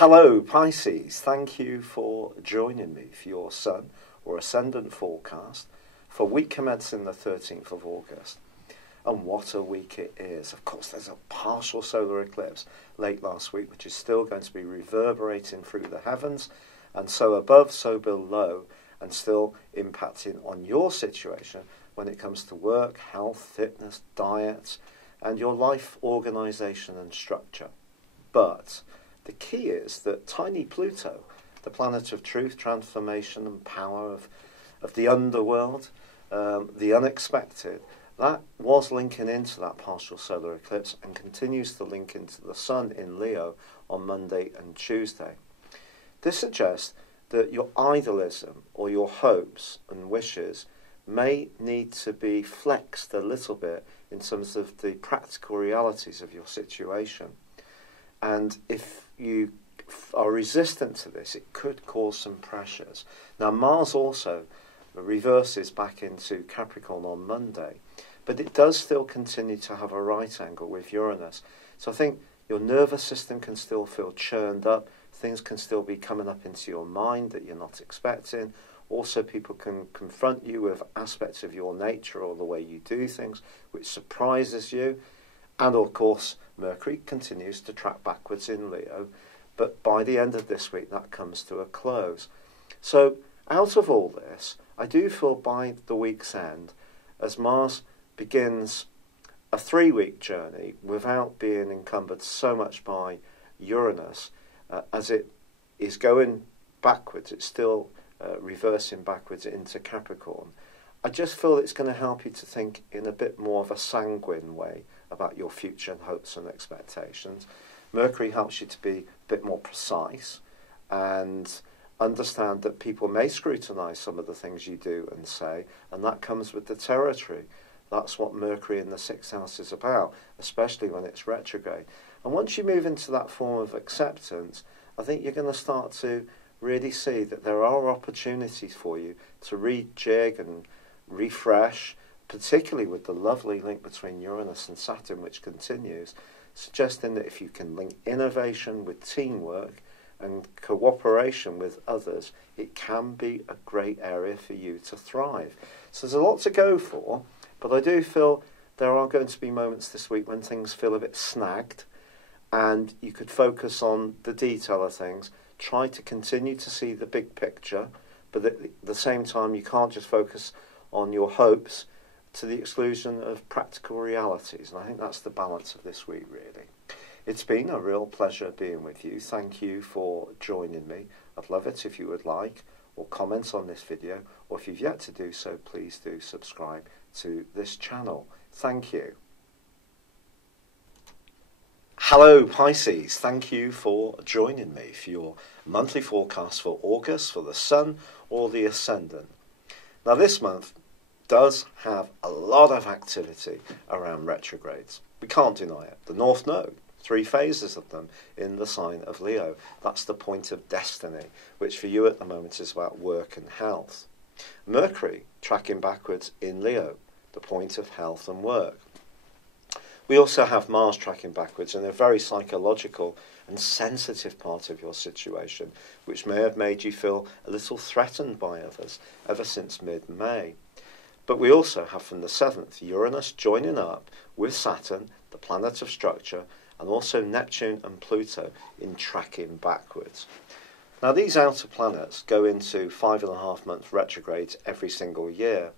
Hello Pisces, thank you for joining me for your Sun or Ascendant forecast for week commencing the 13th of August. And what a week it is. Of course, there's a partial solar eclipse late last week, which is still going to be reverberating through the heavens, and so above, so below, and still impacting on your situation when it comes to work, health, fitness, diet, and your life organisation and structure. But the key is that tiny Pluto, the planet of truth, transformation and power of the underworld, the unexpected, that was linking into that partial solar eclipse and continues to link into the Sun in Leo on Monday and Tuesday. This suggests that your idealism or your hopes and wishes may need to be flexed a little bit in terms of the practical realities of your situation. And if you are resistant to this, it could cause some pressures. Now, Mars also reverses back into Capricorn on Monday, but it does still continue to have a right angle with Uranus. So I think your nervous system can still feel churned up. Things can still be coming up into your mind that you're not expecting. Also, people can confront you with aspects of your nature or the way you do things, which surprises you. And of course, Mercury continues to track backwards in Leo, but by the end of this week, that comes to a close. So out of all this, I do feel by the week's end, as Mars begins a 3-week journey without being encumbered so much by Uranus, as it is going backwards, it's still reversing backwards into Capricorn. I just feel it's going to help you to think in a bit more of a sanguine way about your future and hopes and expectations. Mercury helps you to be a bit more precise and understand that people may scrutinise some of the things you do and say, and that comes with the territory. That's what Mercury in the 6th house is about, especially when it's retrograde. And once you move into that form of acceptance, I think you're going to start to really see that there are opportunities for you to rejig and refresh, particularly with the lovely link between Uranus and Saturn, which continues, suggesting that if you can link innovation with teamwork and cooperation with others, it can be a great area for you to thrive. So there's a lot to go for, but I do feel there are going to be moments this week when things feel a bit snagged, and you could focus on the detail of things, try to continue to see the big picture, but at the same time you can't just focus on your hopes to the exclusion of practical realities. And I think that's the balance of this week, really. It's been a real pleasure being with you. Thank you for joining me. I'd love it if you would like or comment on this video, or if you've yet to do so, please do subscribe to this channel. Thank you. Hello Pisces, thank you for joining me for your monthly forecast for August for the Sun or the Ascendant. Now this month does have a lot of activity around retrogrades. We can't deny it. The North Node, 3 phases of them in the sign of Leo. That's the point of destiny, which for you at the moment is about work and health. Mercury tracking backwards in Leo, the point of health and work. We also have Mars tracking backwards in a very psychological and sensitive part of your situation, which may have made you feel a little threatened by others ever since mid-May. But we also have from the 7th, Uranus joining up with Saturn, the planet of structure, and also Neptune and Pluto in tracking backwards. Now these outer planets go into 5.5-month retrogrades every single year.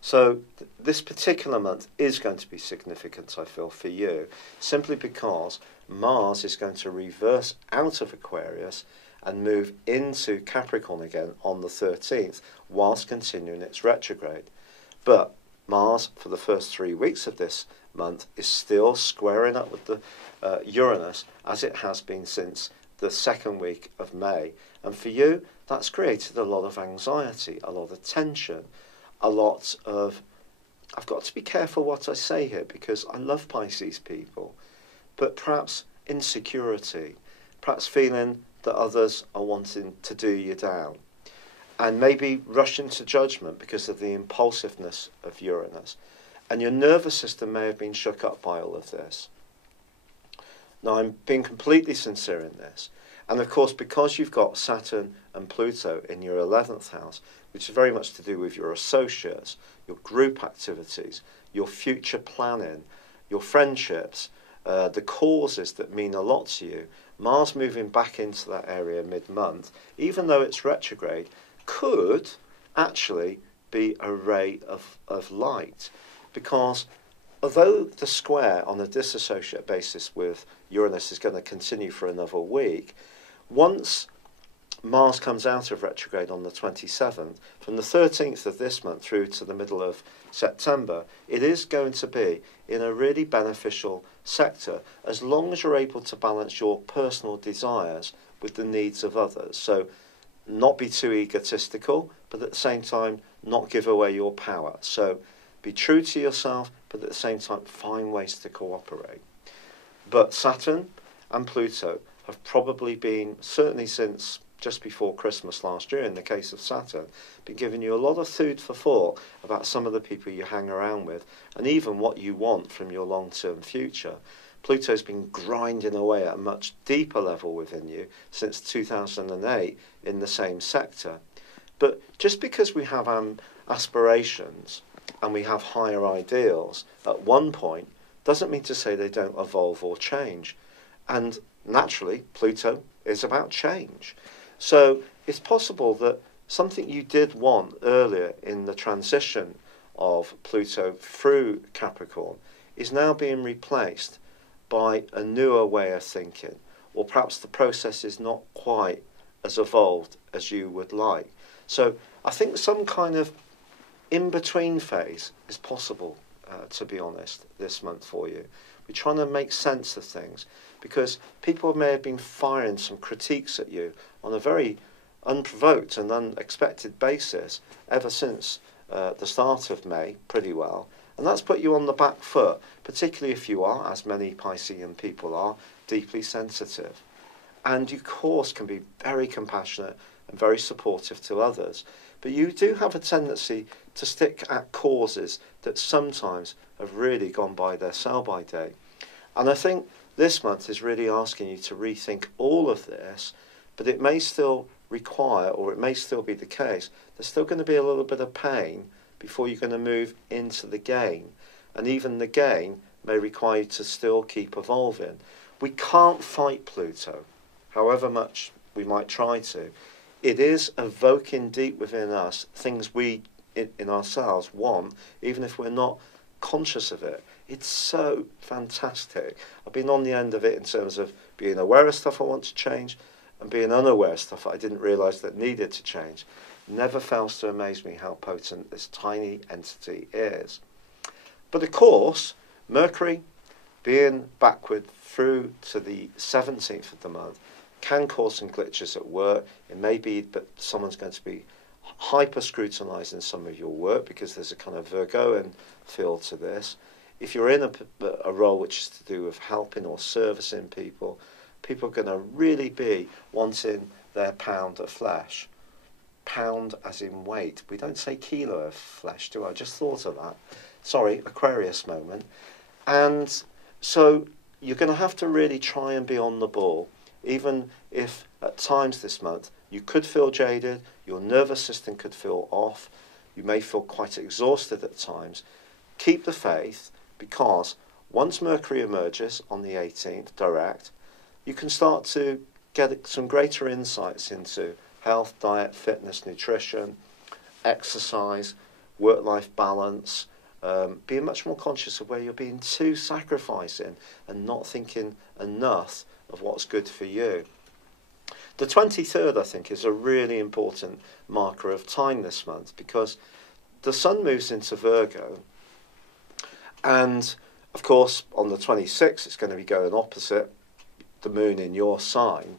So this particular month is going to be significant, I feel, for you, simply because Mars is going to reverse out of Aquarius and move into Capricorn again on the 13th, whilst continuing its retrograde. But Mars, for the first 3 weeks of this month, is still squaring up with the Uranus, as it has been since the 2nd week of May. And for you, that's created a lot of anxiety, a lot of tension, a lot of, I've got to be careful what I say here because I love Pisces people, but perhaps insecurity, perhaps feeling that others are wanting to do you down, and maybe rushing to judgment because of the impulsiveness of Uranus. And your nervous system may have been shook up by all of this. Now, I'm being completely sincere in this. And of course, because you've got Saturn and Pluto in your 11th house, which is very much to do with your associates, your group activities, your future planning, your friendships, the causes that mean a lot to you, Mars moving back into that area mid-month, even though it's retrograde, could actually be a ray of light. Because although the square on a disassociate basis with Uranus is going to continue for another week, once Mars comes out of retrograde on the 27th, from the 13th of this month through to the middle of September, it is going to be in a really beneficial sector as long as you're able to balance your personal desires with the needs of others. So not be too egotistical, but at the same time not give away your power. So be true to yourself, but at the same time find ways to cooperate. But Saturn and Pluto have probably been, certainly since just before Christmas last year, in the case of Saturn, been giving you a lot of food for thought about some of the people you hang around with, and even what you want from your long-term future. Pluto's been grinding away at a much deeper level within you since 2008 in the same sector. But just because we have aspirations and we have higher ideals at one point, doesn't mean to say they don't evolve or change. And naturally, Pluto is about change. So it's possible that something you did want earlier in the transition of Pluto through Capricorn is now being replaced by a newer way of thinking, or perhaps the process is not quite as evolved as you would like. So I think some kind of in-between phase is possible, to be honest, this month for you. We're trying to make sense of things, because people may have been firing some critiques at you on a very unprovoked and unexpected basis ever since the start of May, pretty well. And that's put you on the back foot, particularly if you are, as many Piscean people are, deeply sensitive. And you, of course, can be very compassionate and very supportive to others. But you do have a tendency to stick at causes that sometimes have really gone by their sell-by date. And I think this month is really asking you to rethink all of this, but it may still require, or it may still be the case, there's still going to be a little bit of pain before you're going to move into the gain. And even the gain may require you to still keep evolving. We can't fight Pluto, however much we might try to. It is evoking deep within us things we, in ourselves, want, even if we're not conscious of it. It's so fantastic. I've been on the end of it in terms of being aware of stuff I want to change and being unaware of stuff I didn't realise that needed to change. Never fails to amaze me how potent this tiny entity is. But of course, Mercury being backward through to the 17th of the month can cause some glitches at work. It may be that someone's going to be hyper-scrutinising some of your work because there's a kind of Virgoan feel to this. If you're in a role which is to do with helping or servicing people, people are going to really be wanting their pound of flesh. Pound as in weight. We don't say kilo of flesh, do I? Just thought of that. Sorry, Aquarius moment. And so you're going to have to really try and be on the ball, even if at times this month you could feel jaded, your nervous system could feel off, you may feel quite exhausted at times. Keep the faith, because once Mercury emerges on the 18th direct, you can start to get some greater insights into health, diet, fitness, nutrition, exercise, work-life balance, being much more conscious of where you're being too sacrificing and not thinking enough of what's good for you. The 23rd, I think, is a really important marker of time this month, because the Sun moves into Virgo, and of course on the 26th it's going to be going opposite the Moon in your sign,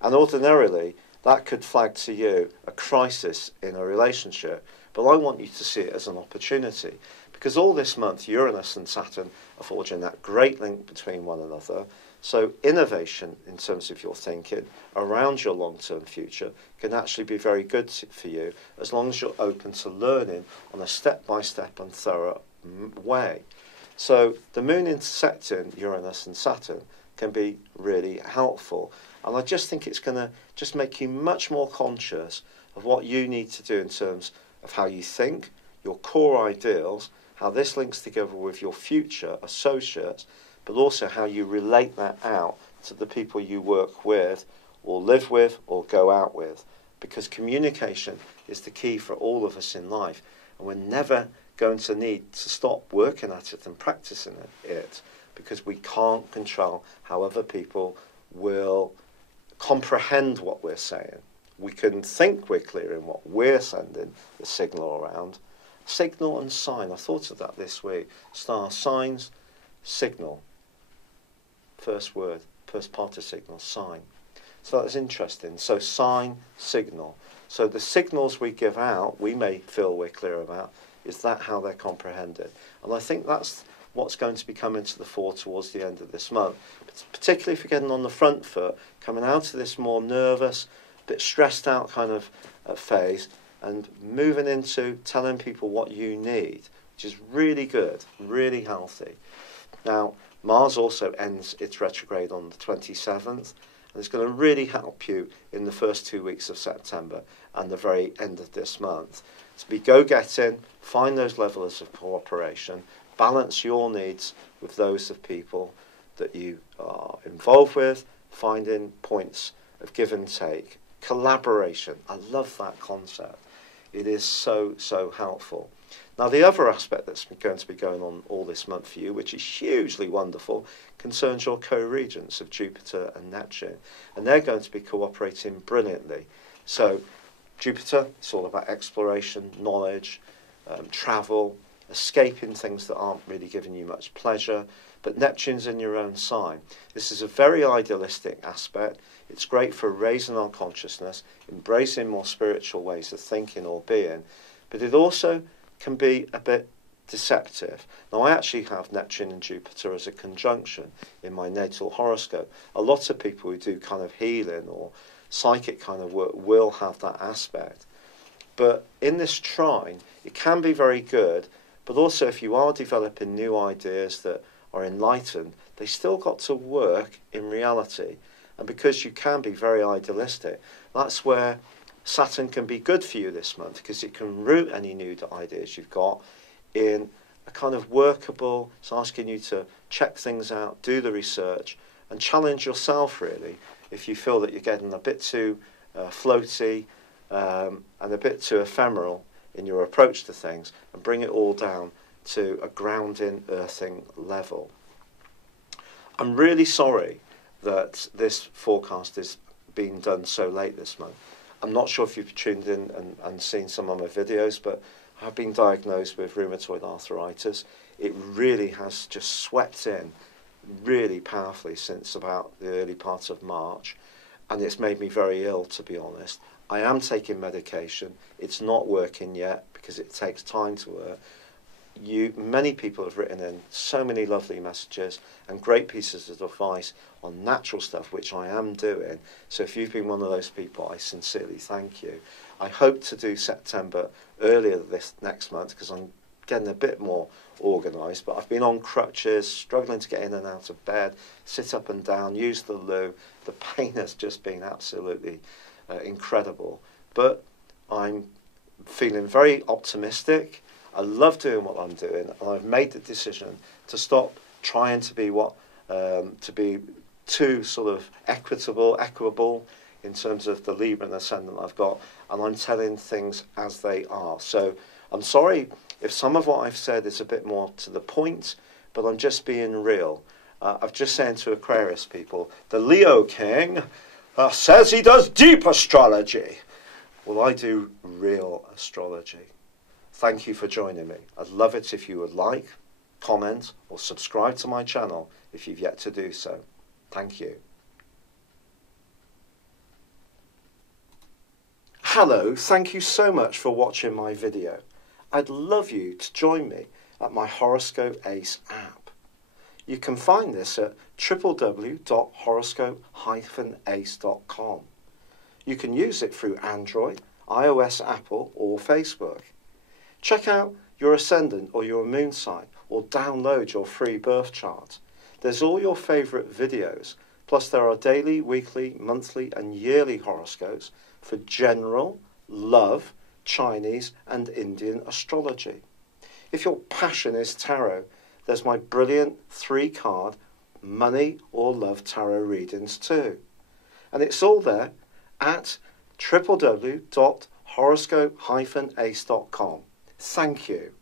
and ordinarily that could flag to you a crisis in a relationship, but I want you to see it as an opportunity, because all this month Uranus and Saturn are forging that great link between one another. So innovation in terms of your thinking around your long-term future can actually be very good for you, as long as you're open to learning on a step-by-step and thorough way. So the Moon intersecting Uranus and Saturn can be really helpful. And I just think it's going to just make you much more conscious of what you need to do in terms of how you think, your core ideals, how this links together with your future associates, but also how you relate that out to the people you work with or live with or go out with. Because communication is the key for all of us in life. And we're never going to need to stop working at it and practicing it because we can't control how other people will comprehend what we're saying. We can think we're clear in what we're sending the signal around. Signal and sign. I thought of that this week. Star signs, signal. First word, first participle, sign. So that's interesting. So sign, signal. So the signals we give out, we may feel we're clear about, is that how they're comprehended? And I think that's what's going to be coming to the fore towards the end of this month. Particularly if you're getting on the front foot, coming out of this more nervous, bit stressed out kind of phase, and moving into telling people what you need, which is really good, really healthy. Now, Mars also ends its retrograde on the 27th, and it's going to really help you in the first 2 weeks of September and the very end of this month. To be go-getting, find those levels of cooperation, balance your needs with those of people that you are involved with, finding points of give and take, collaboration. I love that concept. It is so, so helpful. Now, the other aspect that's going to be going on all this month for you, which is hugely wonderful, concerns your co-regents of Jupiter and Neptune. And they're going to be cooperating brilliantly. So, Jupiter, it's all about exploration, knowledge, travel, escaping things that aren't really giving you much pleasure. But Neptune's in your own sign. This is a very idealistic aspect. It's great for raising our consciousness, embracing more spiritual ways of thinking or being. But it also can be a bit deceptive. Now, I actually have Neptune and Jupiter as a conjunction in my natal horoscope. A lot of people who do kind of healing or psychic kind of work will have that aspect. But in this trine, it can be very good, but also if you are developing new ideas that are enlightened, they still got to work in reality. And because you can be very idealistic, that's where Saturn can be good for you this month, because it can root any new ideas you've got in a kind of workable, it's asking you to check things out, do the research, and challenge yourself, really, if you feel that you're getting a bit too floaty and a bit too ephemeral in your approach to things, and bring it all down to a grounding, earthing level. I'm really sorry that this forecast is being done so late this month. I'm not sure if you've tuned in and seen some of my videos, but I've been diagnosed with rheumatoid arthritis. It really has just swept in really powerfully since about the early part of March, and it's made me very ill, to be honest. I am taking medication. It's not working yet because it takes time to work. Many people have written in so many lovely messages and great pieces of advice on natural stuff, which I am doing. So if you've been one of those people, I sincerely thank you. I hope to do September earlier this next month because I'm getting a bit more organised, but I've been on crutches, struggling to get in and out of bed, sit up and down, use the loo. The pain has just been absolutely incredible. But I'm feeling very optimistic. I love doing what I'm doing, and I've made the decision to stop trying to be too sort of equable in terms of the Libra and Ascendant I've got, and I'm telling things as they are. So I'm sorry if some of what I've said is a bit more to the point, but I'm just being real. I've just saying to Aquarius people, the Leo King says he does deep astrology. Well, I do real astrology. Thank you for joining me. I'd love it if you would like, comment, or subscribe to my channel if you've yet to do so. Thank you. Hello, thank you so much for watching my video. I'd love you to join me at my Horoscope Ace app. You can find this at www.horoscope-ace.com. You can use it through Android, iOS, Apple, or Facebook. Check out your ascendant or your moon sign, or download your free birth chart. There's all your favourite videos, plus there are daily, weekly, monthly and yearly horoscopes for general, love, Chinese and Indian astrology. If your passion is tarot, there's my brilliant 3-card money or love tarot readings too. And it's all there at www.horoscope-ace.com. Thank you.